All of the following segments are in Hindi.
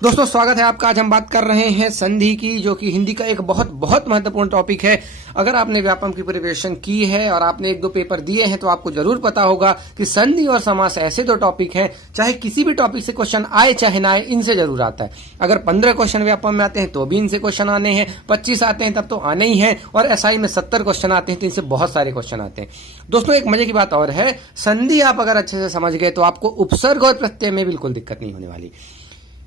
दोस्तों स्वागत है आपका। आज हम बात कर रहे हैं संधि की, जो कि हिंदी का एक बहुत बहुत महत्वपूर्ण टॉपिक है। अगर आपने व्यापम की प्रिपरेशन की है और आपने एक दो पेपर दिए हैं तो आपको जरूर पता होगा कि संधि और समास ऐसे दो टॉपिक हैं, चाहे किसी भी टॉपिक से क्वेश्चन आए चाहे ना आए, इनसे जरूर आता है। अगर 15 क्वेश्चन व्यापम में आते हैं तो भी इनसे क्वेश्चन आने हैं, 25 आते हैं तब तो आने ही है, और एसआई में 70 क्वेश्चन आते हैं तो इनसे बहुत सारे क्वेश्चन आते हैं। दोस्तों एक मजे की बात और है, संधि आप अगर अच्छे से समझ गए तो आपको उपसर्ग और प्रत्यय में बिल्कुल दिक्कत नहीं होने वाली।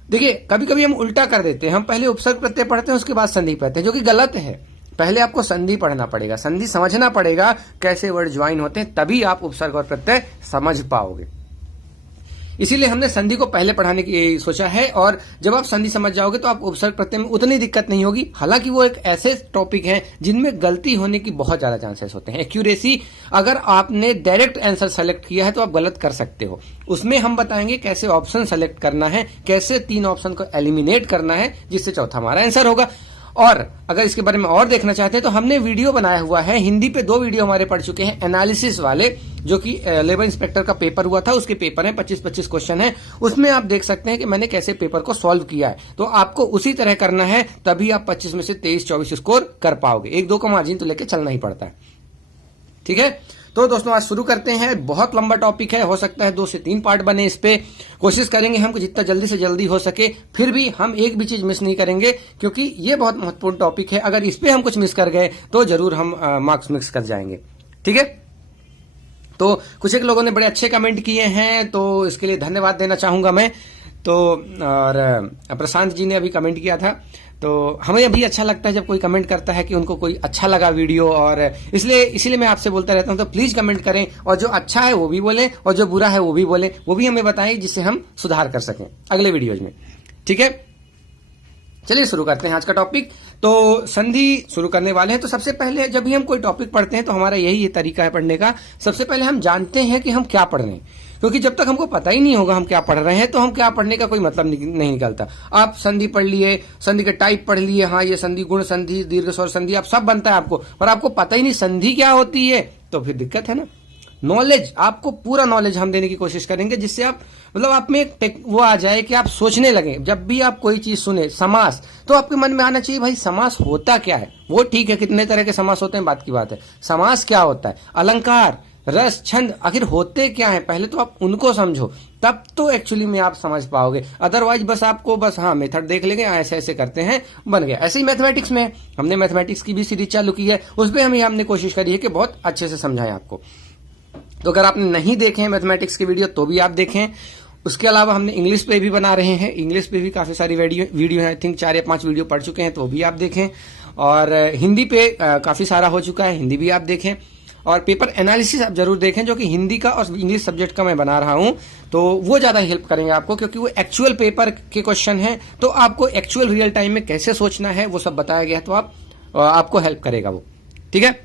देखिए कभी कभी हम उल्टा कर देते हैं, हम पहले उपसर्ग प्रत्यय पढ़ते हैं उसके बाद संधि पढ़ते हैं, जो कि गलत है। पहले आपको संधि पढ़ना पड़ेगा, संधि समझना पड़ेगा कैसे वर्ड ज्वाइन होते हैं, तभी आप उपसर्ग और प्रत्यय समझ पाओगे। इसीलिए हमने संधि को पहले पढ़ाने की सोचा है, और जब आप संधि समझ जाओगे तो आप उपसर्ग प्रत्यय में उतनी दिक्कत नहीं होगी। हालांकि वो एक ऐसे टॉपिक हैं जिनमें गलती होने की बहुत ज्यादा चांसेस होते हैं। एक्यूरेसी, अगर आपने डायरेक्ट आंसर सेलेक्ट किया है तो आप गलत कर सकते हो। उसमें हम बताएंगे कैसे ऑप्शन सेलेक्ट करना है, कैसे 3 ऑप्शन को एलिमिनेट करना है, जिससे चौथा हमारा आंसर होगा। और अगर इसके बारे में और देखना चाहते हैं तो हमने वीडियो बनाया हुआ है, हिंदी पे 2 वीडियो हमारे पढ़ चुके हैं एनालिसिस वाले, जो कि लेबर इंस्पेक्टर का पेपर हुआ था, उसके पेपर हैं 25-25 क्वेश्चन है। उसमें आप देख सकते हैं कि मैंने कैसे पेपर को सॉल्व किया है। तो आपको उसी तरह करना है, तभी आप 25 में से 23-24 स्कोर कर पाओगे। 1-2 का मार्जिन तो लेके चलना ही पड़ता है। ठीक है, तो दोस्तों आज शुरू करते हैं। बहुत लंबा टॉपिक है, हो सकता है 2 से 3 पार्ट बने इस पे। कोशिश करेंगे हमको जितना जल्दी से जल्दी हो सके, फिर भी हम एक भी चीज मिस नहीं करेंगे, क्योंकि ये बहुत महत्वपूर्ण टॉपिक है। अगर इस पे हम कुछ मिस कर गए तो जरूर हम मार्क्स मिक्स कर जाएंगे। ठीक है, तो कुछ एक लोगों ने बड़े अच्छे कमेंट किए हैं, तो इसके लिए धन्यवाद देना चाहूंगा मैं। तो और प्रशांत जी ने अभी कमेंट किया था, तो हमें अभी अच्छा लगता है जब कोई कमेंट करता है कि उनको कोई अच्छा लगा वीडियो, और इसीलिए मैं आपसे बोलता रहता हूं, तो प्लीज कमेंट करें, और जो अच्छा है वो भी बोलें और जो बुरा है वो भी बोलें, वो भी हमें बताएं, जिससे हम सुधार कर सकें अगले वीडियोज में। ठीक है, चलिए शुरू करते हैं आज का टॉपिक। तो संधि शुरू करने वाले हैं। तो सबसे पहले जब भी हम कोई टॉपिक पढ़ते हैं तो हमारा यही तरीका है पढ़ने का। सबसे पहले हम जानते हैं कि हम क्या पढ़ रहे हैं, क्योंकि जब तक हमको पता ही नहीं होगा हम क्या पढ़ रहे हैं तो हम क्या पढ़ने का कोई मतलब नहीं निकलता। आप संधि पढ़ लिए, संधि के टाइप पढ़ लिए, हाँ ये संधि, गुण संधि, दीर्घ स्वर संधि, आप सब बनता है आपको, पर आपको पता ही नहीं संधि क्या होती है, तो फिर दिक्कत है ना। नॉलेज, आपको पूरा नॉलेज हम देने की कोशिश करेंगे, जिससे आप मतलब आप में एक वो आ जाए कि आप सोचने लगे। जब भी आप कोई चीज सुने, समास, तो आपके मन में आना चाहिए भाई समास होता क्या है। वो ठीक है कितने तरह के समास होते हैं बात की बात है, समास क्या होता है, अलंकार, रस, छंद, आखिर होते क्या है, पहले तो आप उनको समझो, तब तो एक्चुअली में आप समझ पाओगे। अदरवाइज बस आपको बस हाँ मेथड देख लेंगे, ऐसे ऐसे करते हैं बन गया। ऐसे ही मैथमेटिक्स में हमने मैथमेटिक्स की भी सीरीज चालू की है, उसमें हमने कोशिश करी है कि बहुत अच्छे से समझाएं आपको। तो अगर आपने नहीं देखे हैं मैथमेटिक्स के वीडियो तो भी आप देखें। उसके अलावा हमने इंग्लिश पे भी बना रहे हैं, इंग्लिश पे भी काफी सारी वीडियो है, आई थिंक 4 या 5 वीडियो पढ़ चुके हैं, तो भी आप देखें। और हिंदी पे काफी सारा हो चुका है, हिंदी भी आप देखें। और पेपर एनालिसिस आप जरूर देखें, जो कि हिंदी का और इंग्लिश सब्जेक्ट का मैं बना रहा हूं, तो वो ज्यादा हेल्प करेंगे आपको, क्योंकि वो एक्चुअल पेपर के क्वेश्चन है, तो आपको एक्चुअल रियल टाइम में कैसे सोचना है वो सब बताया गया है, तो आपको हेल्प करेगा वो। ठीक है,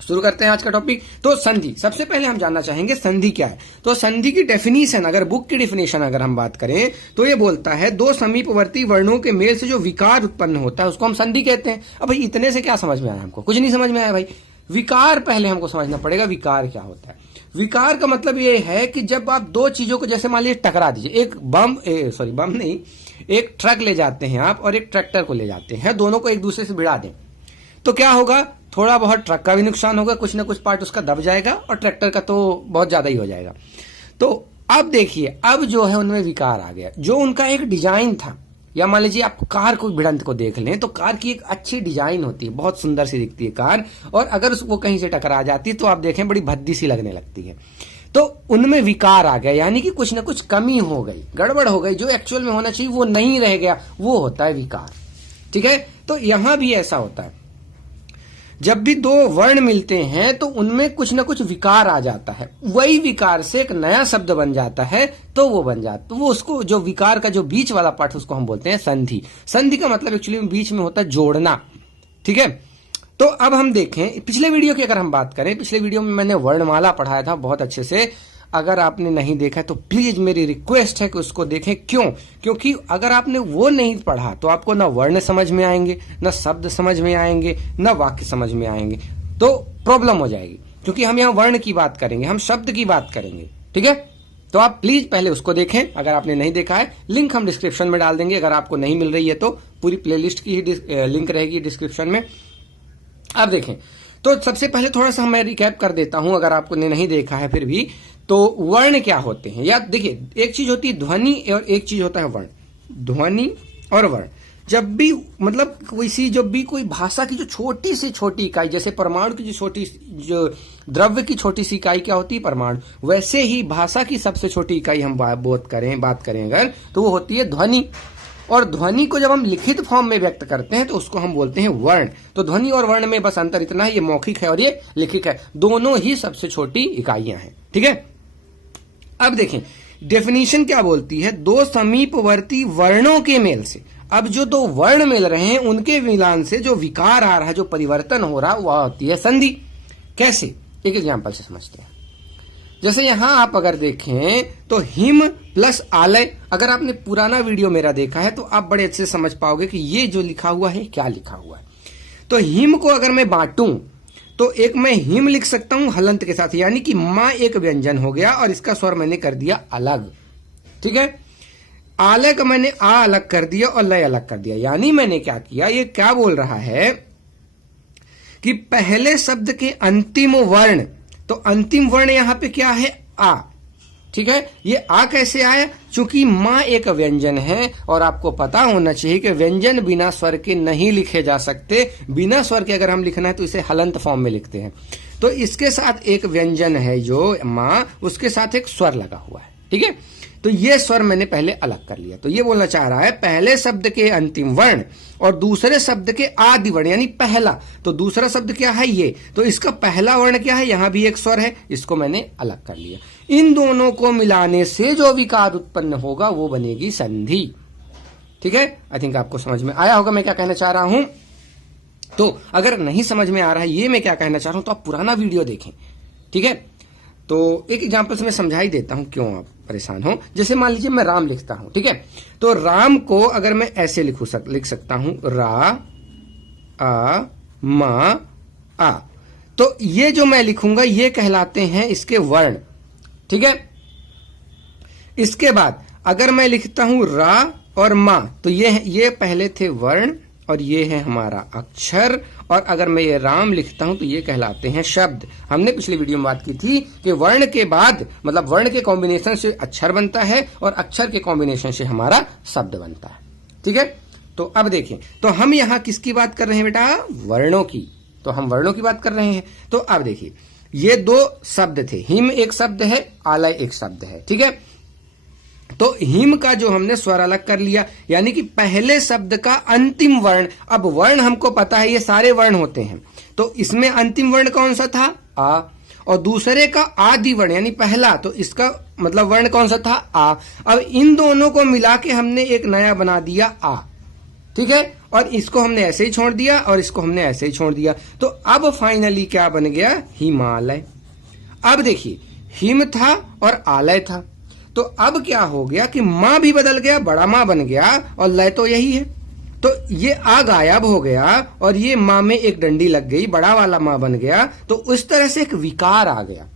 शुरू करते हैं आज का टॉपिक। तो संधि, सबसे पहले हम जानना चाहेंगे संधि क्या है। तो संधि की डेफिनेशन, अगर बुक की डेफिनेशन अगर हम बात करें तो ये बोलता है 2 समीपवर्ती वर्णों के मेल से जो विकार उत्पन्न होता है उसको हम संधि कहते हैं। अब भाई इतने से क्या समझ में आया, हमको कुछ नहीं समझ में आया भाई। विकार पहले हमको समझना पड़ेगा, विकार क्या होता है। विकार का मतलब ये है कि जब आप 2 चीजों को, जैसे मान लीजिए टकरा दीजिए, एक बम नहीं, एक ट्रक ले जाते हैं आप और एक ट्रैक्टर को ले जाते हैं, दोनों को एक दूसरे से भिड़ा दें, तो क्या होगा, थोड़ा बहुत ट्रक का भी नुकसान होगा, कुछ ना कुछ पार्ट उसका दब जाएगा, और ट्रैक्टर का तो बहुत ज्यादा ही हो जाएगा। तो अब देखिए, अब जो है उनमें विकार आ गया। जो उनका एक डिजाइन था, या मान लीजिए आप कार को भिड़ंत को देख लें, तो कार की एक अच्छी डिजाइन होती है, बहुत सुंदर सी दिखती है कार, और अगर उसको कहीं से टकरा जाती है तो आप देखें बड़ी भद्दी सी लगने लगती है। तो उनमें विकार आ गया, यानी कि कुछ ना कुछ कमी हो गई, गड़बड़ हो गई, जो एक्चुअल में होना चाहिए वो नहीं रह गया, वो होता है विकार। ठीक है, तो यहां भी ऐसा होता है, जब भी 2 वर्ण मिलते हैं तो उनमें कुछ ना कुछ विकार आ जाता है, वही विकार से एक नया शब्द बन जाता है, तो वो बन जाता, तो वो उसको, जो विकार का जो बीच वाला पार्ट, उसको हम बोलते हैं संधि। संधि का मतलब एक्चुअली बीच में होता है जोड़ना। ठीक है, तो अब हम देखें पिछले वीडियो की अगर हम बात करें, पिछले वीडियो में मैंने वर्णमाला पढ़ाया था बहुत अच्छे से। अगर आपने नहीं देखा तो प्लीज मेरी रिक्वेस्ट है कि उसको देखें। क्यों? क्योंकि अगर आपने वो नहीं पढ़ा तो आपको ना वर्ण समझ में आएंगे, ना शब्द समझ में आएंगे, ना वाक्य समझ में आएंगे, तो प्रॉब्लम हो जाएगी। क्योंकि हम यहाँ वर्ण की बात करेंगे, हम शब्द की बात करेंगे। ठीक है, तो आप प्लीज पहले उसको देखें, अगर आपने नहीं देखा है। लिंक हम डिस्क्रिप्शन में डाल देंगे, अगर आपको नहीं मिल रही है तो पूरी प्लेलिस्ट की ही लिंक रहेगी डिस्क्रिप्शन में, आप देखें। तो सबसे पहले थोड़ा सा मैं रिकैप कर देता हूं, अगर आपको नहीं देखा है फिर भी। तो वर्ण क्या होते हैं, या देखिए, एक चीज होती है ध्वनि और एक चीज होता है वर्ण। ध्वनि और वर्ण, जब भी मतलब जब भी कोई भाषा की जो छोटी से छोटी इकाई, जैसे परमाणु की जो द्रव्य की छोटी सी इकाई क्या होती है, परमाणु, वैसे ही भाषा की सबसे छोटी इकाई हम बात करें अगर, तो वो होती है ध्वनि। और ध्वनि को जब हम लिखित फॉर्म में व्यक्त करते हैं तो उसको हम बोलते हैं वर्ण। तो ध्वनि और वर्ण में बस अंतर इतना है, ये मौखिक है और ये लिखित है, दोनों ही सबसे छोटी इकाइयां हैं। ठीक है, अब देखें डेफिनेशन क्या बोलती है, दो समीपवर्ती वर्णों के मेल से। अब जो दो वर्ण मिल रहे हैं उनके मिलान से जो विकार आ रहा है, जो परिवर्तन हो रहा है, वह होती है संधि। कैसे, एक एग्जांपल से समझते हैं। जैसे यहां आप अगर देखें तो हिम प्लस आलय, अगर आपने पुराना वीडियो मेरा देखा है तो आप बड़े अच्छे से समझ पाओगे कि ये जो लिखा हुआ है क्या लिखा हुआ है। तो हिम को अगर मैं बांटूं तो एक मैं हिम लिख सकता हूं हलंत के साथ, यानी कि मां एक व्यंजन हो गया और इसका स्वर मैंने कर दिया अलग। ठीक है, आलय का मैंने आ अलग कर दिया और लय अलग कर दिया, यानी मैंने क्या किया, ये क्या बोल रहा है कि पहले शब्द के अंतिम वर्ण, तो अंतिम वर्ण यहां पे क्या है, आ। ठीक है, ये आ कैसे आया, चूंकि मां एक व्यंजन है और आपको पता होना चाहिए कि व्यंजन बिना स्वर के नहीं लिखे जा सकते। बिना स्वर के अगर हम लिखना है तो इसे हलंत फॉर्म में लिखते हैं। तो इसके साथ एक व्यंजन है जो मां, उसके साथ एक स्वर लगा हुआ है। ठीक है, तो ये स्वर मैंने पहले अलग कर लिया। तो ये बोलना चाह रहा है पहले शब्द के अंतिम वर्ण और दूसरे शब्द के आदि वर्ण, यानी पहला, तो दूसरा शब्द क्या है ये, तो इसका पहला वर्ण क्या है, यहां भी एक स्वर है, इसको मैंने अलग कर लिया। इन दोनों को मिलाने से जो विकार उत्पन्न होगा वो बनेगी संधि। ठीक है, आई थिंक आपको समझ में आया होगा मैं क्या कहना चाह रहा हूं। तो अगर नहीं समझ में आ रहा है ये मैं क्या कहना चाह रहा हूं तो आप पुराना वीडियो देखें। ठीक है, तो एक एग्जांपल से मैं समझा ही देता हूं, क्यों आप परेशान हो। जैसे मान लीजिए मैं राम लिखता हूं, ठीक है, तो राम को अगर मैं ऐसे लिख सकता हूं, रा आ मा आ, तो ये जो मैं लिखूंगा ये कहलाते हैं इसके वर्ण। ठीक है, इसके बाद अगर मैं लिखता हूं रा और मा, तो ये पहले थे वर्ण और ये है हमारा अक्षर, और अगर मैं ये राम लिखता हूं तो ये कहलाते हैं शब्द। हमने पिछली वीडियो में बात की थी कि वर्ण के बाद मतलब वर्ण के कॉम्बिनेशन से अक्षर बनता है और अक्षर के कॉम्बिनेशन से हमारा शब्द बनता है। ठीक है, तो अब देखें, तो हम यहां किसकी बात कर रहे हैं बेटा, वर्णों की। तो हम वर्णों की बात कर रहे हैं। तो अब देखिए, ये दो शब्द थे, हिम एक शब्द है, आलय एक शब्द है। ठीक है, तो हिम का जो हमने स्वर अलग कर लिया, यानी कि पहले शब्द का अंतिम वर्ण। अब वर्ण हमको पता है ये सारे वर्ण होते हैं, तो इसमें अंतिम वर्ण कौन सा था, आ, और दूसरे का आदि वर्ण यानी पहला, तो इसका मतलब वर्ण कौन सा था, आ। अब इन दोनों को मिला के हमने एक नया बना दिया आ। ठीक है, और इसको हमने ऐसे ही छोड़ दिया और इसको हमने ऐसे ही छोड़ दिया। तो अब फाइनली क्या बन गया, हिमालय। अब देखिए, हिम था और आलय था, तो अब क्या हो गया कि मां भी बदल गया, बड़ा मां बन गया, और लय तो यही है। तो ये आ गायब हो गया और ये मां में एक डंडी लग गई, बड़ा वाला मां बन गया। तो उस तरह से एक विकार आ गया।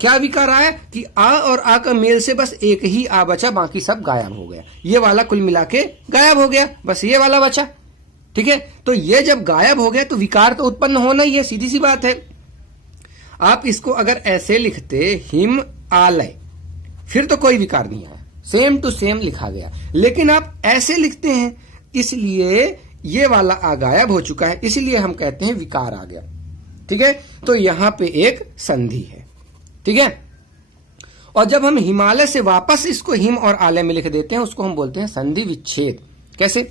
क्या विकार आया कि आ और आ का मेल से बस एक ही आ बचा, बाकी सब गायब हो गया। ये वाला कुल मिला के गायब हो गया, बस ये वाला बचा। ठीक है, तो ये जब गायब हो गया तो विकार तो उत्पन्न होना ही है, सीधी सी बात है। आप इसको अगर ऐसे लिखते हिम आलय, फिर तो कोई विकार नहीं आया, सेम टू सेम लिखा गया। लेकिन आप ऐसे लिखते हैं, इसलिए ये वाला आ गायब हो चुका है, इसलिए हम कहते हैं विकार आ गया। ठीक है, तो यहां पे एक संधि है। ठीक है, और जब हम हिमालय से वापस इसको हिम और आलय में लिख देते हैं उसको हम बोलते हैं संधि विच्छेद। कैसे,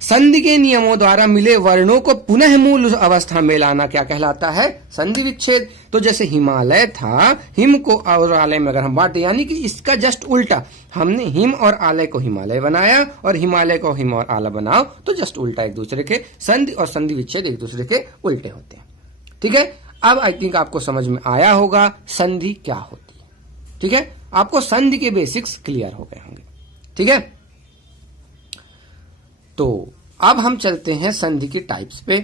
संधि के नियमों द्वारा मिले वर्णों को पुनः मूल अवस्था में लाना क्या कहलाता है, संधि विच्छेद। तो जैसे हिमालय था, हिम को और आलय में अगर हम बांटे, यानी कि इसका जस्ट उल्टा, हमने हिम और आलय को हिमालय बनाया और हिमालय को हिम और आलय बनाओ, तो जस्ट उल्टा एक दूसरे के, संधि और संधि विच्छेद एक दूसरे के उल्टे होते हैं। ठीक है, अब आई थिंक आपको समझ में आया होगा संधि क्या होती है। ठीक है, आपको संधि के बेसिक्स क्लियर हो गए होंगे। ठीक है, तो अब हम चलते हैं संधि के टाइप्स पे।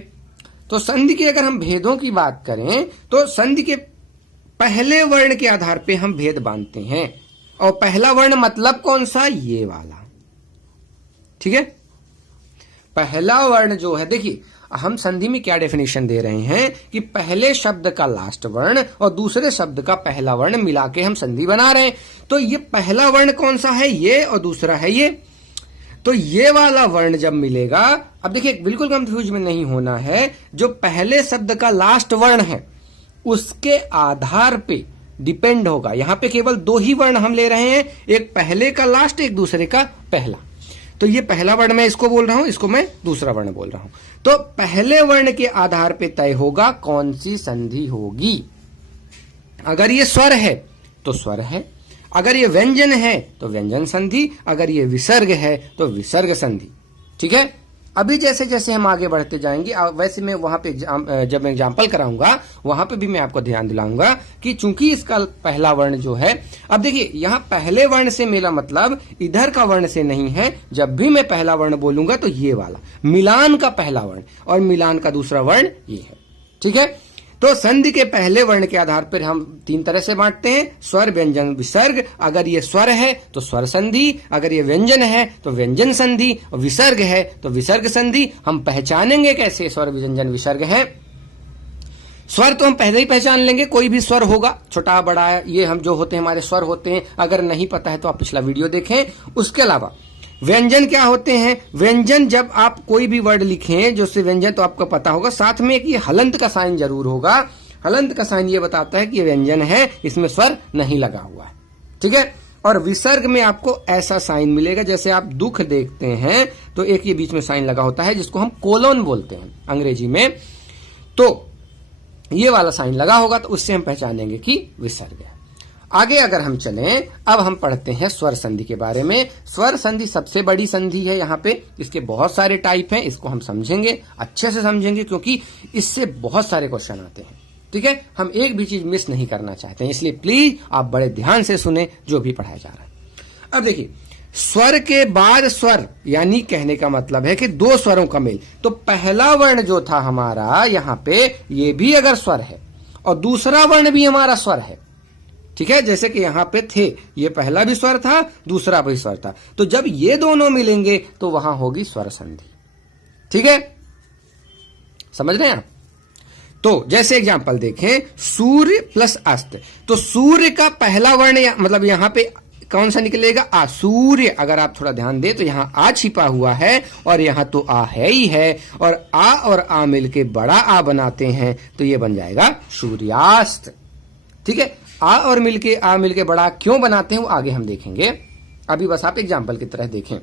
तो संधि के अगर हम भेदों की बात करें तो संधि के पहले वर्ण के आधार पे हम भेद बांधते हैं। और पहला वर्ण मतलब कौन सा, ये वाला, ठीक है। पहला वर्ण जो है, देखिए हम संधि में क्या डेफिनेशन दे रहे हैं कि पहले शब्द का लास्ट वर्ण और दूसरे शब्द का पहला वर्ण मिला के हम संधि बना रहे हैं। तो ये पहला वर्ण कौन सा है, ये, और दूसरा है ये। तो ये वाला वर्ण जब मिलेगा, अब देखिए बिल्कुल कंफ्यूज में नहीं होना है, जो पहले शब्द का लास्ट वर्ण है उसके आधार पे डिपेंड होगा। यहां पे केवल दो ही वर्ण हम ले रहे हैं, एक पहले का लास्ट, एक दूसरे का पहला। तो ये पहला वर्ण मैं इसको बोल रहा हूं, इसको मैं दूसरा वर्ण बोल रहा हूं। तो पहले वर्ण के आधार पे तय होगा कौन सी संधि होगी। अगर ये स्वर है तो स्वर है, अगर ये व्यंजन है तो व्यंजन संधि, अगर ये विसर्ग है तो विसर्ग संधि, ठीक है। अभी जैसे जैसे हम आगे बढ़ते जाएंगे, वैसे मैं वहां पे जब मैं एग्जाम्पल कराऊंगा वहां पे भी मैं आपको ध्यान दिलाऊंगा कि चूंकि इसका पहला वर्ण जो है, अब देखिए यहां पहले वर्ण से मेरा मतलब इधर का वर्ण से नहीं है। जब भी मैं पहला वर्ण बोलूंगा तो ये वाला मिलान का पहला वर्ण और मिलान का दूसरा वर्ण ये है, ठीक है। तो संधि के पहले वर्ण के आधार पर हम तीन तरह से बांटते हैं, स्वर, व्यंजन, विसर्ग। अगर ये स्वर है तो स्वर संधि, अगर ये व्यंजन है तो व्यंजन संधि, और विसर्ग है तो विसर्ग संधि। हम पहचानेंगे कैसे स्वर, व्यंजन, विसर्ग है। स्वर तो हम पहले ही पहचान लेंगे, कोई भी स्वर होगा, छोटा बड़ा, ये हम जो होते हैं हमारे स्वर होते हैं। अगर नहीं पता है तो आप पिछला वीडियो देखें। उसके अलावा व्यंजन क्या होते हैं, व्यंजन जब आप कोई भी वर्ड लिखें जो से व्यंजन, तो आपको पता होगा साथ में एक ये हलंत का साइन जरूर होगा। हलंत का साइन ये बताता है कि ये व्यंजन है, इसमें स्वर नहीं लगा हुआ है, ठीक है। और विसर्ग में आपको ऐसा साइन मिलेगा, जैसे आप दुख देखते हैं तो एक ये बीच में साइन लगा होता है जिसको हम कोलोन बोलते हैं अंग्रेजी में। तो ये वाला साइन लगा होगा तो उससे हम पहचानेंगे कि विसर्ग है। आगे अगर हम चलें, अब हम पढ़ते हैं स्वर संधि के बारे में। स्वर संधि सबसे बड़ी संधि है यहाँ पे, इसके बहुत सारे टाइप हैं, इसको हम समझेंगे, अच्छे से समझेंगे, क्योंकि इससे बहुत सारे क्वेश्चन आते हैं, ठीक है। हम एक भी चीज मिस नहीं करना चाहते हैं, इसलिए प्लीज आप बड़े ध्यान से सुने जो भी पढ़ाया जा रहा है। अब देखिए, स्वर के बाद स्वर, यानी कहने का मतलब है कि दो स्वरों का मेल। तो पहला वर्ण जो था हमारा यहाँ पे, ये भी अगर स्वर है और दूसरा वर्ण भी हमारा स्वर है, ठीक है। जैसे कि यहां पे थे, ये पहला भी स्वर था, दूसरा भी स्वर था, तो जब ये दोनों मिलेंगे तो वहां होगी स्वर संधि, ठीक है। समझ रहे हैं आप। तो जैसे एग्जांपल देखें, सूर्य प्लस अस्त। तो सूर्य का पहला वर्ण मतलब यहां पे कौन सा निकलेगा, आ। सूर्य, अगर आप थोड़ा ध्यान दें तो यहां आ छिपा हुआ है और यहां तो आ है ही है, और आ मिलके बड़ा आ बनाते हैं तो ये बन जाएगा सूर्यास्त, ठीक है। आ मिलके बड़ा क्यों बनाते हैं वो आगे हम देखेंगे, अभी बस आप एग्जाम्पल की तरह देखें।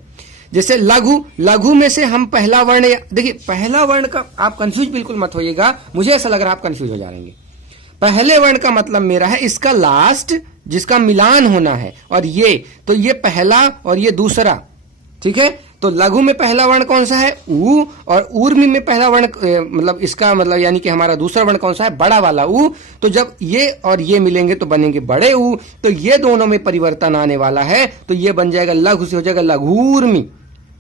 जैसे लघु, लघु में से हम पहला वर्ण, देखिए पहला वर्ण का आप कंफ्यूज बिल्कुल मत होइएगा, मुझे ऐसा लग रहा है आप कंफ्यूज हो जाएंगे। पहले वर्ण का मतलब मेरा है इसका लास्ट जिसका मिलान होना है, और ये तो ये पहला और ये दूसरा, ठीक है। तो लघु में पहला वर्ण कौन सा है, ऊ, और ऊर्मी में पहला वर्ण मतलब इसका मतलब यानी कि हमारा दूसरा वर्ण कौन सा है, बड़ा वाला ऊ। तो जब ये और ये मिलेंगे तो बनेंगे बड़े ऊ, तो ये दोनों में परिवर्तन आने वाला है, तो ये बन जाएगा लघु से हो जाएगा लघूर्मी,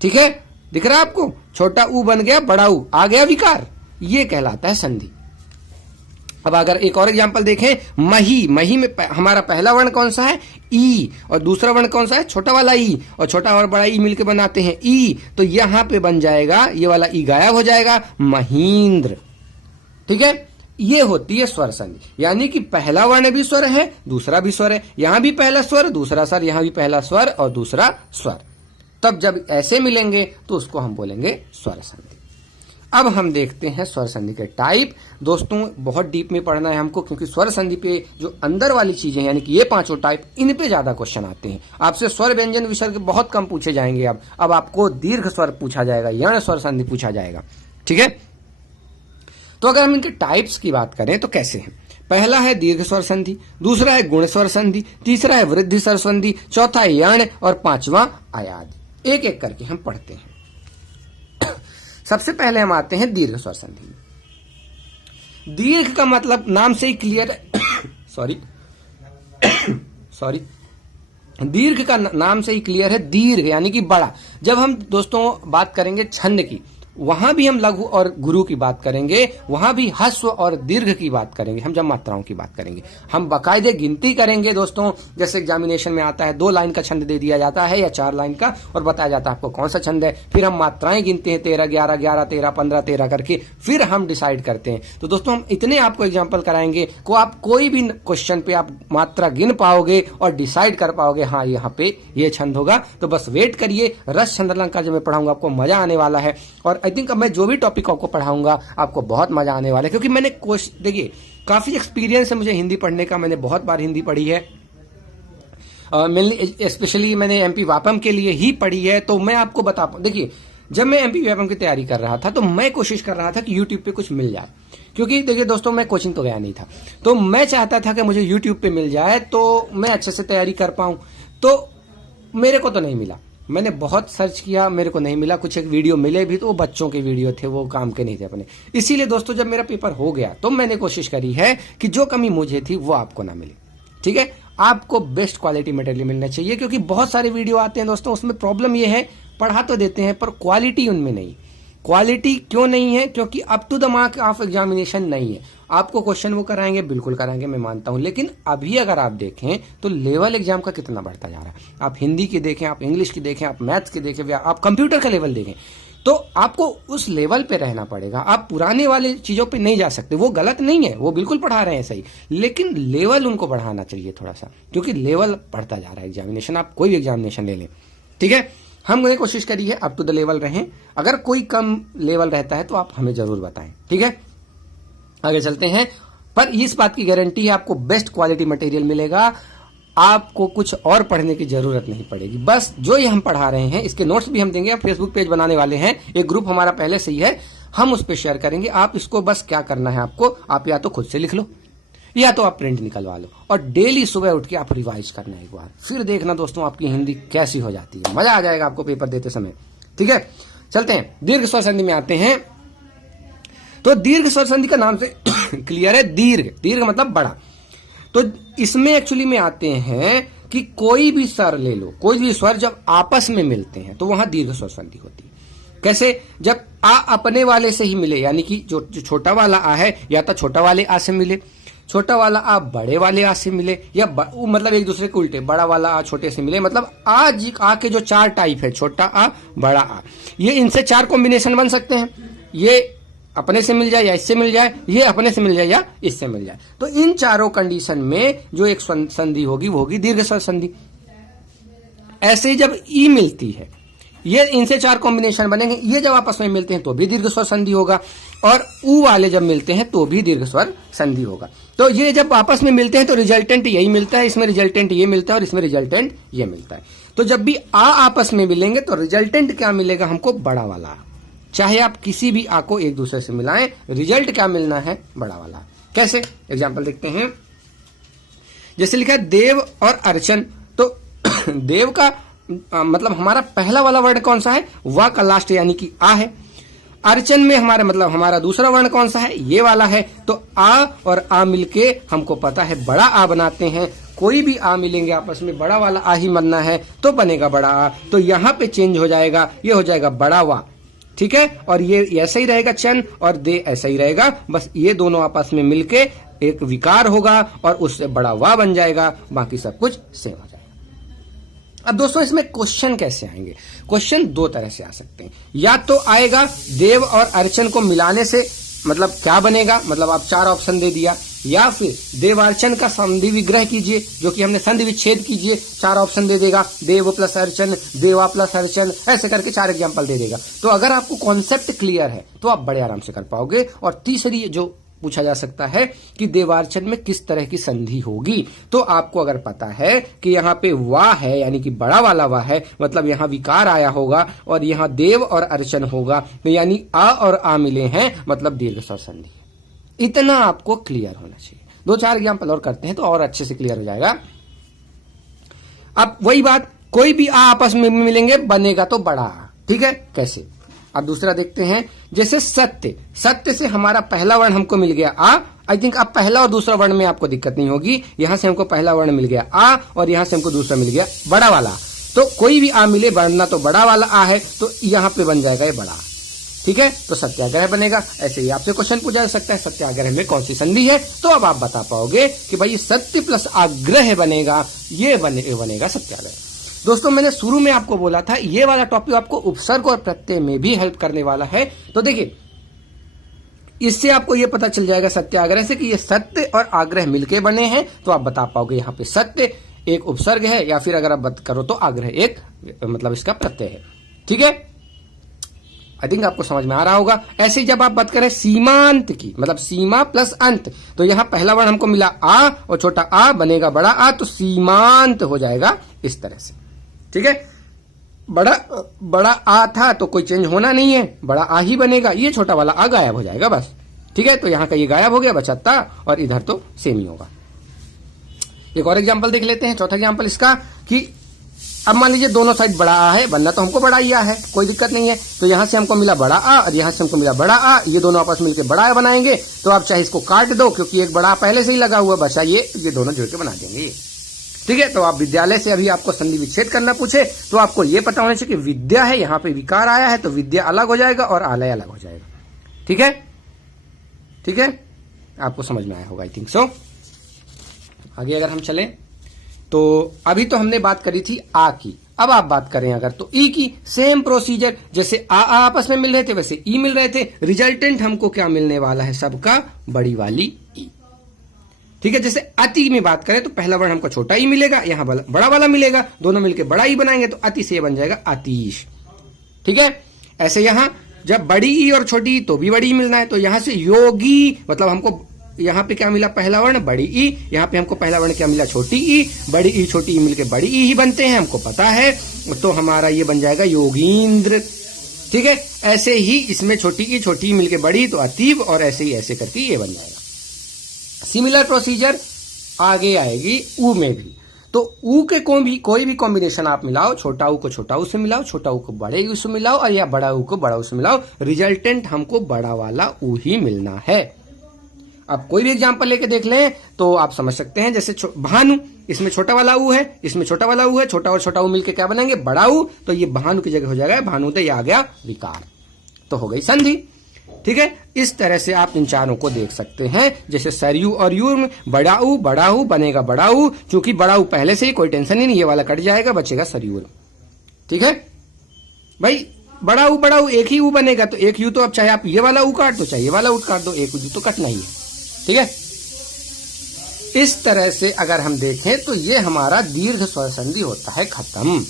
ठीक है। दिख रहा है आपको, छोटा ऊ बन गया बड़ा ऊ, आ गया विकार, ये कहलाता है संधि। अब अगर एक और एग्जांपल देखें, मही, मही में हमारा पहला वर्ण कौन सा है, ई, और दूसरा वर्ण कौन सा है, छोटा वाला ई, और छोटा और बड़ा ई मिलकर बनाते हैं ई। तो यहां पे बन जाएगा, ये वाला ई गायब हो जाएगा, महींद्र, ठीक है। ये होती है स्वर संधि, यानी कि पहला वर्ण भी स्वर है, दूसरा भी स्वर है, यहां भी पहला स्वर, दूसरा स्वर, यहां भी पहला स्वर और दूसरा स्वर। तब जब ऐसे मिलेंगे तो उसको हम बोलेंगे स्वर संधि। अब हम देखते हैं स्वर संधि के टाइप। दोस्तों बहुत डीप में पढ़ना है हमको, क्योंकि स्वर संधि पे जो अंदर वाली चीजें यानी कि ये पांचों टाइप, इन पे ज्यादा क्वेश्चन आते हैं। आपसे स्वर, व्यंजन, विसर्ग बहुत कम पूछे जाएंगे। अब आपको दीर्घ स्वर पूछा जाएगा, यण स्वर संधि पूछा जाएगा, ठीक है। तो अगर हम इनके टाइप्स की बात करें तो कैसे हैं, पहला है दीर्घ स्वर संधि, दूसरा है गुण स्वर संधि, तीसरा है वृद्धि स्वर संधि, चौथा है यण, और पांचवा आयादि। एक एक करके हम पढ़ते हैं। सबसे पहले हम आते हैं दीर्घ स्वर संधि। दीर्घ का मतलब नाम से ही क्लियर है सॉरी दीर्घ का नाम से ही क्लियर है, दीर्घ यानी कि बड़ा। जब हम दोस्तों बात करेंगे छंद की, वहां भी हम लघु और गुरु की बात करेंगे, वहां भी ह्रस्व और दीर्घ की बात करेंगे, हम जब मात्राओं की बात करेंगे। हम बाकायदे गिनती करेंगे दोस्तों, जैसे एग्जामिनेशन में आता है 2 लाइन का छंद दे दिया जाता है या 4 लाइन का, और बताया जाता है आपको कौन सा छंद है। फिर हम मात्राएं गिनते हैं 13, 11, 11, 13, 15, 13 करके, फिर हम डिसाइड करते हैं। तो दोस्तों हम इतने आपको एग्जाम्पल कराएंगे को आप कोई भी क्वेश्चन पे आप मात्रा गिन पाओगे और डिसाइड कर पाओगे, हाँ यहाँ पे ये छंद होगा। तो बस वेट करिए, रस छंद अलंकार जब मैं पढ़ाऊंगा आपको मजा आने वाला है। और आई थिंक अब मैं जो भी टॉपिक आपको पढ़ाऊंगा आपको बहुत मजा आने वाला है, क्योंकि मैंने देखिए काफी एक्सपीरियंस है मुझे हिंदी पढ़ने का, मैंने बहुत बार हिंदी पढ़ी है, स्पेशली मैंने एमपी वापम के लिए ही पढ़ी है। तो मैं आपको बता पाऊं, देखिए जब मैं एमपी वापम की तैयारी कर रहा था तो मैं कोशिश कर रहा था कि यूट्यूब पे कुछ मिल जाए, क्योंकि देखिए दोस्तों मैं कोचिंग तो गया नहीं था, तो मैं चाहता था कि मुझे यूट्यूब पे मिल जाए तो मैं अच्छे से तैयारी कर पाऊं। तो मेरे को तो नहीं मिला, मैंने बहुत सर्च किया, मेरे को नहीं मिला। कुछ एक वीडियो मिले भी तो वो बच्चों के वीडियो थे, वो काम के नहीं थे अपने। इसीलिए दोस्तों जब मेरा पेपर हो गया तो मैंने कोशिश करी है कि जो कमी मुझे थी वो आपको ना मिले, ठीक है। आपको बेस्ट क्वालिटी मटेरियल मिलना चाहिए, क्योंकि बहुत सारे वीडियो आते हैं दोस्तों, उसमें प्रॉब्लम ये है पढ़ा तो देते हैं पर क्वालिटी उनमें नहीं। क्वालिटी क्यों नहीं है? क्योंकि up to the mark of examination नहीं है। आपको क्वेश्चन वो कराएंगे, बिल्कुल कराएंगे, मैं मानता हूं, लेकिन अभी अगर आप देखें तो लेवल एग्जाम का कितना बढ़ता जा रहा है। आप हिंदी की देखें, आप इंग्लिश की देखें, आप मैथ्स की देखें, आप कंप्यूटर का लेवल देखें, तो आपको उस लेवल पे रहना पड़ेगा। आप पुराने वाले चीजों पे नहीं जा सकते। वो गलत नहीं है, वो बिल्कुल पढ़ा रहे हैं सही, लेकिन लेवल उनको बढ़ाना चाहिए थोड़ा सा, क्योंकि लेवल बढ़ता जा रहा है एग्जामिनेशन। आप कोई भी एग्जामिनेशन ले लें, ठीक है। हमने कोशिश करी है अप टू द लेवल रहें। अगर कोई कम लेवल रहता है तो आप हमें जरूर बताएं, ठीक है। आगे चलते हैं, पर इस बात की गारंटी है आपको बेस्ट क्वालिटी मटेरियल मिलेगा, आपको कुछ और पढ़ने की जरूरत नहीं पड़ेगी। बस जो ये हम पढ़ा रहे हैं इसके नोट्स भी हम देंगे। आप फेसबुक पेज बनाने वाले हैं, एक ग्रुप हमारा पहले से ही है, हम उस पर शेयर करेंगे। आप इसको बस क्या करना है आपको, आप या तो खुद से लिख लो या तो आप प्रिंट निकलवा लो, और डेली सुबह उठ के आप रिवाइज करना एक बार, फिर देखना दोस्तों आपकी हिंदी कैसी हो जाती है। मजा आ जाएगा आपको पेपर देते समय, ठीक है। चलते हैं दीर्घ स्वर संधि में आते हैं। तो दीर्घ स्वर संधि का नाम से क्लियर है, दीर्घ, दीर्घ मतलब बड़ा। तो इसमें एक्चुअली में आते हैं कि कोई भी स्वर ले लो, कोई भी स्वर जब आपस में मिलते हैं तो वहां दीर्घ स्वर संधि होती है। कैसे? जब आ अपने वाले से ही मिले, यानी कि जो छोटा वाला आ है या तो छोटा वाले आ से मिले, छोटा वाला आ बड़े वाले आ से मिले, या मतलब एक दूसरे के उल्टे, बड़ा वाला आ छोटे से मिले। मतलब आ के जो 4 टाइप है, छोटा आ, बड़ा आ, ये इनसे 4 कॉम्बिनेशन बन सकते हैं। ये अपने से मिल जाए या इससे मिल जाए, ये अपने से मिल जाए या इससे मिल जाए। तो इन चारों कंडीशन में जो एक संधि होगी वो होगी दीर्घ स्वर संधि। ऐसे ही जब ई मिलती है, ये इनसे 4 कॉम्बिनेशन बनेंगे, ये जब आपस में मिलते हैं तो भी दीर्घ स्वर संधि होगा, और ऊ वाले जब मिलते हैं तो भी दीर्घ स्वर संधि होगा। तो ये जब आपस में मिलते हैं तो रिजल्टेंट यही मिलता है, इसमें रिजल्टेंट ये मिलता है और इसमें रिजल्टेंट ये मिलता है। तो जब भी आ आपस में मिलेंगे तो रिजल्टेंट क्या मिलेगा हमको? बड़ा वाला। चाहे आप किसी भी आ को एक दूसरे से मिलाएं, रिजल्ट क्या मिलना है? बड़ा वाला। कैसे? एग्जाम्पल देखते हैं। जैसे लिखा है देव और अर्चन, तो देव का मतलब हमारा पहला वाला वर्ण कौन सा है? वा का लास्ट यानी कि आ है। अर्चन में हमारा मतलब हमारा दूसरा वर्ण कौन सा है? ये वाला है। तो आ और आ मिलके हमको पता है बड़ा आ बनाते हैं। कोई भी आ मिलेंगे आपस में, बड़ा वाला आ ही बनना है तो बनेगा बड़ा आ। तो यहां पे चेंज हो जाएगा, ये हो जाएगा बड़ा वा, ठीक है। और ये ऐसा ही रहेगा चन, और दे ऐसा ही रहेगा, बस ये दोनों आपस में मिलके एक विकार होगा और उससे बड़ा वा बन जाएगा, बाकी सब कुछ सेम हो जाएगा। अब दोस्तों इसमें क्वेश्चन कैसे आएंगे? क्वेश्चन 2 तरह से आ सकते हैं। या तो आएगा देव और अर्चन को मिलाने से मतलब क्या बनेगा, मतलब आप 4 ऑप्शन दे दिया, या फिर देवार्चन का संधि विग्रह कीजिए, जो कि हमने संधि विच्छेद कीजिए, 4 ऑप्शन दे देगा, देव प्लस अर्चन, देवा प्लस अर्चन, ऐसे करके 4 एग्जाम्पल दे देगा। तो अगर आपको कॉन्सेप्ट क्लियर है तो आप बड़े आराम से कर पाओगे। और तीसरी जो पूछा जा सकता है कि देवार्चन में किस तरह की संधि होगी, तो आपको अगर पता है कि यहाँ पे वाह है यानी कि बड़ा वाला वाह है, मतलब यहाँ विकार आया होगा, और यहाँ देव और अर्चन होगा, तो यानी आ और आ मिले हैं, मतलब दीर्घ स्वर संधि। इतना आपको क्लियर होना चाहिए। 2-4 एग्जाम्पल और करते हैं तो और अच्छे से क्लियर हो जाएगा। अब वही बात, कोई भी आ आपस में मिलेंगे बनेगा तो बड़ा आ, ठीक है। कैसे? अब दूसरा देखते हैं। जैसे सत्य, सत्य से हमारा पहला वर्ण हमको मिल गया आ। आई थिंक अब पहला और दूसरा वर्ण में आपको दिक्कत नहीं होगी। यहां से हमको पहला वर्ण मिल गया आ, और यहां से हमको दूसरा मिल गया बड़ा वाला। तो कोई भी आ मिले, बनना तो बड़ा वाला आ है, तो यहां पे बन जाएगा ये बड़ा। ठीक है, तो सत्याग्रह बनेगा। ऐसे ही आपसे क्वेश्चन पूछा जा सकता है सत्याग्रह में कौन सी संधि है, तो अब आप बता पाओगे कि भाई सत्य प्लस आग्रह बनेगा, ये बनेगा सत्याग्रह। दोस्तों मैंने शुरू में आपको बोला था ये वाला टॉपिक आपको उपसर्ग और प्रत्यय में भी हेल्प करने वाला है। तो देखिए इससे आपको ये पता चल जाएगा सत्याग्रह से कि ये सत्य और आग्रह मिलके बने हैं, तो आप बता पाओगे यहाँ पे सत्य एक उपसर्ग है या फिर अगर आप बात करो तो आग्रह एक मतलब इसका प्रत्यय है। ठीक है, आई थिंक आपको समझ में आ रहा होगा। ऐसे ही जब आप बात करें सीमांत की, मतलब सीमा प्लस अंत, तो यहां पहला वर्ण हमको मिला आ और छोटा आ बनेगा बड़ा आ, तो सीमांत हो जाएगा इस तरह से। ठीक है, बड़ा आ था तो कोई चेंज होना नहीं है, बड़ा आ ही बनेगा, ये छोटा वाला आ गायब हो जाएगा बस। ठीक है, तो यहां का ये गायब हो गया, बचा ता, और इधर तो सेम ही होगा। एक और एग्जांपल देख लेते हैं, चौथा एग्जांपल इसका कि अब मान लीजिए दोनों साइड बड़ा आ है, बनना तो हमको बड़ा ही आ है, कोई दिक्कत नहीं है। तो यहां से हमको मिला बड़ा आ और यहां से हमको मिला बड़ा आ, ये दोनों आपस में मिलकर बड़ा आ बनाएंगे। तो आप चाहे इसको काट दो क्योंकि एक बड़ा पहले से ही लगा हुआ, बचा ये दोनों जोड़ के बना देंगे। ठीक है, तो आप विद्यालय से अभी आपको संधि विच्छेद करना पूछे तो आपको ये पता होना चाहिए कि विद्या है, यहाँ पे विकार आया है तो विद्या अलग हो जाएगा और आलय अलग हो जाएगा। ठीक है, ठीक है, आपको समझ में आया होगा आई थिंक सो। आगे अगर हम चले तो अभी तो हमने बात करी थी आ की, अब आप बात करें अगर तो ई की। सेम प्रोसीजर, जैसे आ आपस में मिल रहे थे वैसे ई मिल रहे थे। रिजल्टेंट हमको क्या मिलने वाला है सबका, बड़ी वाली ई। ठीक है, जैसे अति में बात करें तो पहला वर्ण हमको छोटा ई मिलेगा, यहां बड़ा वाला मिलेगा, दोनों मिलकर बड़ा ई बनाएंगे तो अति से बन जाएगा अतीश। ठीक है, ऐसे यहां जब बड़ी ई और छोटी ई तो भी बड़ी ई मिलना है, तो यहां से योगी, मतलब हमको यहाँ पे क्या मिला, पहला वर्ण बड़ी ई, यहाँ पे हमको पहला वर्ण क्या मिला, छोटी ई। बड़ी ई छोटी ई मिलके बड़ी ई ही बनते हैं, हमको पता है, तो हमारा ये बन जाएगा योगींद्र। ठीक है, ऐसे ही इसमें छोटी ई मिलके बड़ी तो अतीब, और ऐसे ही ऐसे करके ये बन जाएगा। सिमिलर प्रोसीजर आगे आएगी ऊ में भी। तो ऊ के कोई भी कॉम्बिनेशन आप मिलाओ, छोटा ऊ को छोटा ऊ से मिलाओ, छोटा ऊ को बड़े ऊ से मिलाओ, और या बड़ा ऊ को बड़ा ऊ से मिलाओ, रिजल्टेंट हमको बड़ा वाला ऊ ही मिलना है। अब कोई भी एग्जांपल लेके देख लें तो आप समझ सकते हैं, जैसे भानु, इसमें छोटा वाला ऊ है, इसमें छोटा वाला ऊ है, छोटा और छोटा ऊ मिलके क्या बनेंगे, बड़ा ऊ, तो ये भानु की जगह हो जाएगा भानुदय, आ गया विकार, तो हो गई संधि। ठीक है, इस तरह से आप इन चारों को देख सकते हैं। जैसे सरयू और यू में बड़ा ऊ बनेगा बड़ा ऊ, चूंकि बड़ा ऊ पहले से ही कोई टेंशन ही नहीं, ये वाला कट जाएगा, बचेगा सरयू। ठीक है भाई, बड़ा ऊ एक ही ऊ बनेगा, तो एक यू तो अब चाहे आप ये वाला ऊ काट दो चाहे ये वाला ऊ काट दो, एक यू तो कटना ही है। ठीक है, इस तरह से अगर हम देखें तो ये हमारा दीर्घ स्वर संधि होता है खत्म।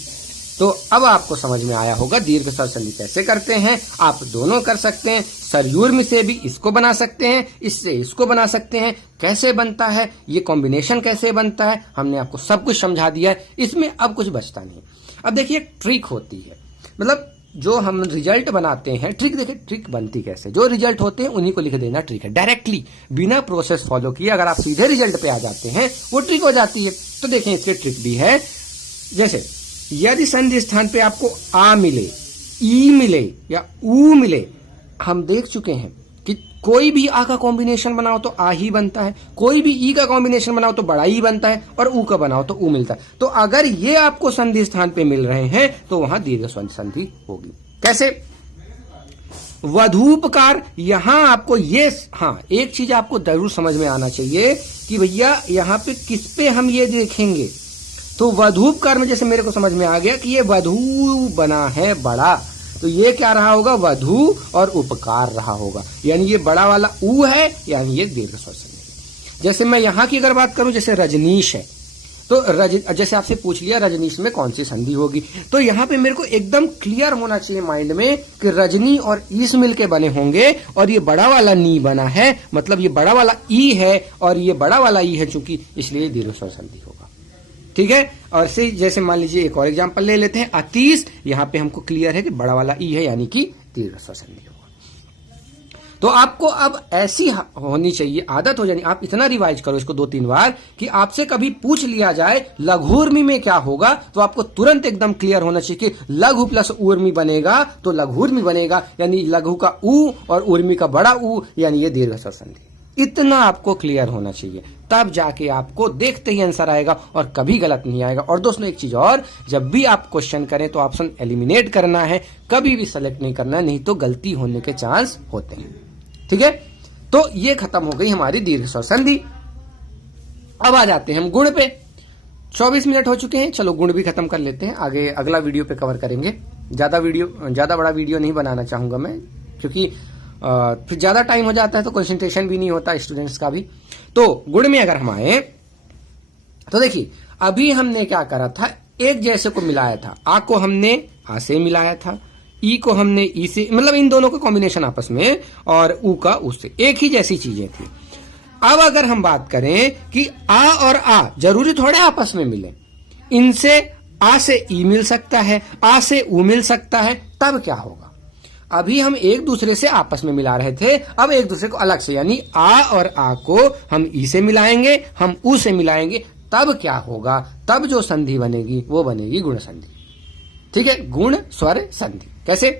तो अब आपको समझ में आया होगा दीर्घ स्वर संधि कैसे करते हैं। आप दोनों कर सकते हैं, सरयूर्म से भी इसको बना सकते हैं, इससे इसको बना सकते हैं। कैसे बनता है, ये कॉम्बिनेशन कैसे बनता है, हमने आपको सब कुछ समझा दिया है, इसमें अब कुछ बचता नहीं। अब देखिए ट्रिक होती है, मतलब जो हम रिजल्ट बनाते हैं, ट्रिक देखिए ट्रिक बनती कैसे, जो रिजल्ट होते हैं उन्हीं को लिख देना ट्रिक है। डायरेक्टली बिना प्रोसेस फॉलो किए अगर आप सीधे रिजल्ट पे आ जाते हैं वो ट्रिक हो जाती है। तो देखें इसके ट्रिक भी है, जैसे यदि संधि स्थान पे आपको आ मिले, ई मिले या ऊ मिले, हम देख चुके हैं कि कोई भी आ का कॉम्बिनेशन बनाओ तो आ ही बनता है, कोई भी ई का कॉम्बिनेशन बनाओ तो बड़ा ही बनता है, और ऊ का बनाओ तो ऊ मिलता है। तो अगर ये आपको संधि स्थान पे मिल रहे हैं तो वहां दीर्घ स्वर संधि होगी। कैसे, वधूपकार, यहां आपको ये, हाँ एक चीज आपको जरूर समझ में आना चाहिए कि भैया यहां पे किस पे हम ये देखेंगे। तो वधूपकार में जैसे मेरे को समझ में आ गया कि ये वधू बना है बड़ा, तो ये क्या रहा होगा, वधू और उपकार रहा होगा, यानी ये बड़ा वाला ऊ है, यानी ये दीर्घ स्वर संधि। जैसे मैं यहां की अगर बात करूं, जैसे रजनीश है, तो जैसे आपसे पूछ लिया रजनीश में कौन सी संधि होगी, तो यहां पे मेरे को एकदम क्लियर होना चाहिए माइंड में कि रजनी और ईस मिलके बने होंगे, और ये बड़ा वाला नी बना है, मतलब ये बड़ा वाला ई है और ये बड़ा वाला ई है, चूंकि इसलिए दीर्घ स्वर संधि होगा। ठीक है, और से जैसे मान लीजिए एक और एग्जांपल ले लेते हैं, अतीश, यहां पे हमको क्लियर है कि बड़ा वाला ई है, यानी कि दीर्घ स्वर संधि होगा। तो आपको अब ऐसी होनी चाहिए, आदत हो जानी, आप इतना रिवाइज करो इसको 2-3 बार कि आपसे कभी पूछ लिया जाए लघुर्मी में क्या होगा, तो आपको तुरंत एकदम क्लियर होना चाहिए कि लघु प्लस ऊर्मी बनेगा तो लघुर्मी बनेगा, यानी लघु का ऊ और ऊर्मी का बड़ा ऊ, यानी ये दीर्घ स्वर संधि। इतना आपको क्लियर होना चाहिए, तब जाके आपको देखते ही आंसर आएगा और कभी गलत नहीं आएगा। और दोस्तों एक चीज और, जब भी आप क्वेश्चन करें तो ऑप्शन एलिमिनेट करना है, कभी भी सेलेक्ट नहीं करना है, नहीं तो गलती होने के चांस होते हैं। ठीक है, तो ये खत्म हो गई हमारी दीर्घ स्वर संधि। अब आ जाते हैं हम गुण पे। 24 मिनट हो चुके हैं, चलो गुण भी खत्म कर लेते हैं, आगे अगला वीडियो पे कवर करेंगे। ज्यादा बड़ा वीडियो नहीं बनाना चाहूंगा मैं, क्योंकि फिर ज्यादा टाइम हो जाता है तो कंसंट्रेशन भी नहीं होता स्टूडेंट्स का भी। तो गुण में अगर हम आए तो देखिए, अभी हमने क्या करा था, एक जैसे को मिलाया था। आ को हमने आ से मिलाया था, ई को हमने ई से, मतलब इन दोनों का कॉम्बिनेशन आपस में, और ऊ का ऊ से, एक ही जैसी चीजें थी। अब अगर हम बात करें कि आ और आ जरूरी थोड़े आपस में मिले, इनसे आ से ई मिल सकता है, आ से ऊ मिल सकता है, तब क्या होगा। अभी हम एक दूसरे से आपस में मिला रहे थे, अब एक दूसरे को अलग से, यानी आ और आ को हम ई से मिलाएंगे, हम ऊ से मिलाएंगे, तब क्या होगा, तब जो संधि बनेगी वो बनेगी गुण संधि। ठीक है, गुण स्वर संधि कैसे?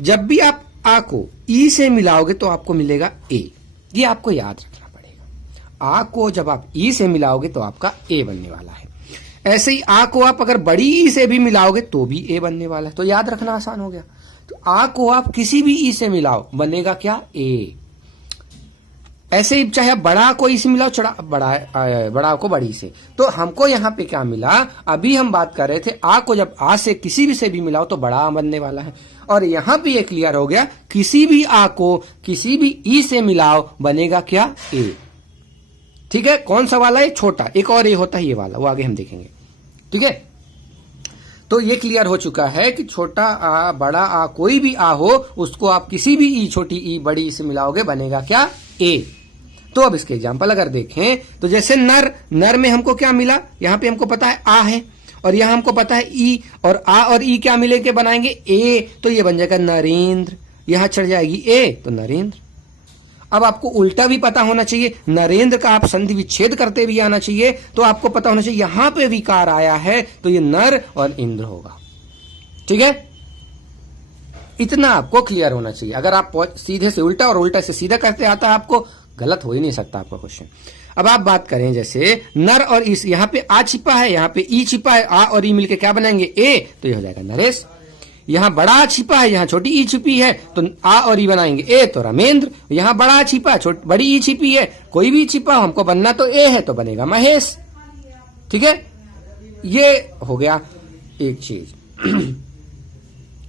जब भी आप आ को ई से मिलाओगे तो आपको मिलेगा ए, ये आपको याद रखना पड़ेगा। आ को जब आप ई से मिलाओगे तो आपका ए बनने वाला है। ऐसे ही आ को आप अगर बड़ी ई से भी मिलाओगे तो भी ए बनने वाला है, तो याद रखना आसान हो गया। तो आ को आप किसी भी ई से मिलाओ, बनेगा क्या, ए। ऐसे ही चाहे बड़ा को ई से मिलाओ, बड़ा को बड़ी से, तो हमको यहाँ पे क्या मिला, अभी हम बात कर रहे थे आ को जब आ से किसी भी से भी मिलाओ तो बड़ा बनने वाला है, और यहाँ पे ये क्लियर हो गया, किसी भी आ को किसी भी ई से मिलाओ बनेगा क्या, ए। ठीक है, कौन सा वाला है, छोटा, एक और ए होता है ये वाला, वो आगे हम देखेंगे। ठीक है, तो ये क्लियर हो चुका है कि छोटा आ बड़ा आ कोई भी आ हो, उसको आप किसी भी ई, छोटी ई बड़ी ई से मिलाओगे बनेगा क्या, ए। तो अब इसके एग्जांपल अगर देखें तो जैसे नर में हमको क्या मिला, यहां पे हमको पता है आ है, और यहां हमको पता है ई, और आ और ई क्या मिले के बनाएंगे ए, तो ये बन जाएगा नरेंद्र, यहां चढ़ जाएगी ए तो नरेंद्र। अब आपको उल्टा भी पता होना चाहिए, नरेंद्र का आप संधि विच्छेद करते भी आना चाहिए, तो आपको पता होना चाहिए यहां पे विकार आया है तो ये नर और इंद्र होगा। ठीक है, इतना आपको क्लियर होना चाहिए। अगर आप सीधे से उल्टा और उल्टा से सीधा करते आता है आपको, गलत हो ही नहीं सकता आपका क्वेश्चन। अब आप बात करें जैसे नर और इस, यहाँ पे आ छिपा है, यहाँ पे ई छिपा है, आ और ई मिलके क्या बनाएंगे ए, तो ये हो जाएगा नरेश। यहाँ बड़ा छिपा है, यहाँ छोटी ई छिपी है, तो आ और ई बनाएंगे ए, तो रामेंद्र। यहाँ बड़ा छिपा, बड़ी ई छिपी है, कोई भी छिपा हमको बनना तो ए है, तो बनेगा महेश। ठीक है, ये हो गया एक चीज।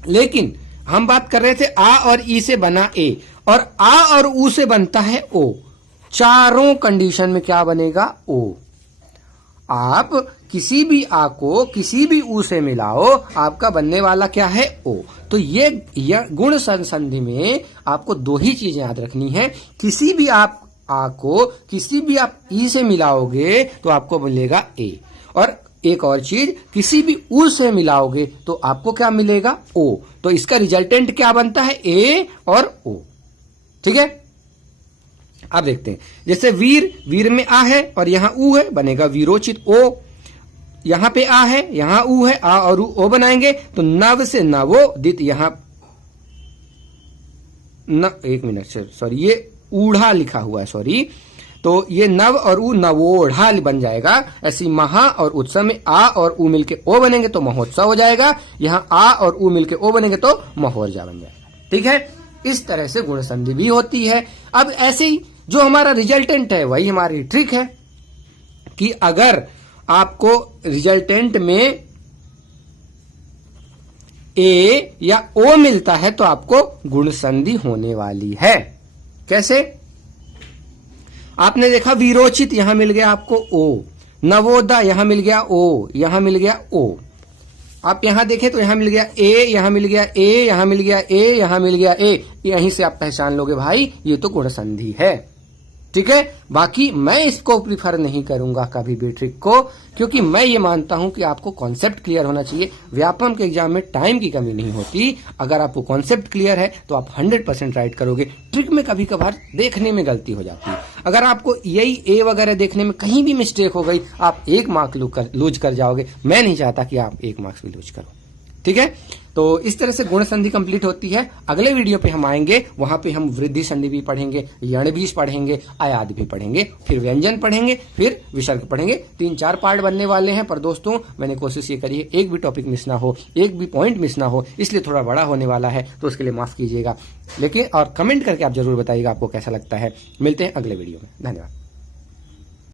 लेकिन हम बात कर रहे थे आ और ई से बना ए, और आ और ऊ से बनता है ओ। चारों कंडीशन में क्या बनेगा, ओ। आप किसी भी आ को किसी भी ऊ से मिलाओ, आपका बनने वाला क्या है, ओ। तो ये गुण संधि में आपको दो ही चीजें याद रखनी है, किसी भी आप आ को किसी भी आप ई से मिलाओगे तो आपको मिलेगा ए, और एक और चीज, किसी भी ऊ से मिलाओगे तो आपको क्या मिलेगा, ओ। तो इसका रिजल्टेंट क्या बनता है, ए और ओ। ठीक है, अब देखते हैं जैसे वीर में आ है और यहां ऊ है, बनेगा वीरोचित ओ। यहां पे आ है, यहां ऊ है, आ और ओ बनाएंगे तो नव से नवोदित, यहां एक मिनट से, सॉरी ये ऊढ़ा लिखा हुआ है, सॉरी, तो ये नव और ऊ नवोढ़ा बन जाएगा। ऐसी महा और उत्सव में आ और ऊ मिलके ओ बनेंगे तो महोत्सव हो जाएगा, यहां आ और ऊ मिलके ओ बनेंगे तो महोर्जा बन जाएगा। ठीक है, इस तरह से गुण संधि भी होती है। अब ऐसे ही जो हमारा रिजल्टेंट है वही हमारी ट्रिक है, कि अगर आपको रिजल्टेंट में ए या ओ मिलता है तो आपको गुण संधि होने वाली है। कैसे? आपने देखा वीरोचित यहां मिल गया आपको ओ, नवोदय यहां मिल गया ओ, यहां मिल गया ओ। आप यहां देखें तो यहां मिल गया ए, यहां मिल गया ए, यहां मिल गया ए, यहां मिल गया ए। यहीं से आप पहचान लोगे भाई ये तो गुण संधि है। ठीक है, बाकी मैं इसको प्रिफर नहीं करूंगा कभी भी ट्रिक को, क्योंकि मैं ये मानता हूं कि आपको कॉन्सेप्ट क्लियर होना चाहिए। व्यापम के एग्जाम में टाइम की कमी नहीं होती, अगर आपको कॉन्सेप्ट क्लियर है तो आप 100% राइट करोगे। ट्रिक में कभी कभार देखने में गलती हो जाती है, अगर आपको यही ए वगैरह देखने में कहीं भी मिस्टेक हो गई, आप 1 मार्क लूज कर जाओगे। मैं नहीं चाहता कि आप 1 मार्क्स भी लूज करो। ठीक है, तो इस तरह से गुण संधि कंप्लीट होती है। अगले वीडियो पे हम आएंगे, वहां पे हम वृद्धि संधि भी पढ़ेंगे, यणभीष पढ़ेंगे, आयाद भी पढ़ेंगे, फिर व्यंजन पढ़ेंगे, फिर विसर्ग पढ़ेंगे। 3-4 पार्ट बनने वाले हैं। पर दोस्तों मैंने कोशिश ये करी है एक भी टॉपिक मिस ना हो, एक भी पॉइंट मिस ना हो, इसलिए थोड़ा बड़ा होने वाला है, तो उसके लिए माफ कीजिएगा। लेकिन और कमेंट करके आप जरूर बताइएगा आपको कैसा लगता है। मिलते हैं अगले वीडियो में। धन्यवाद।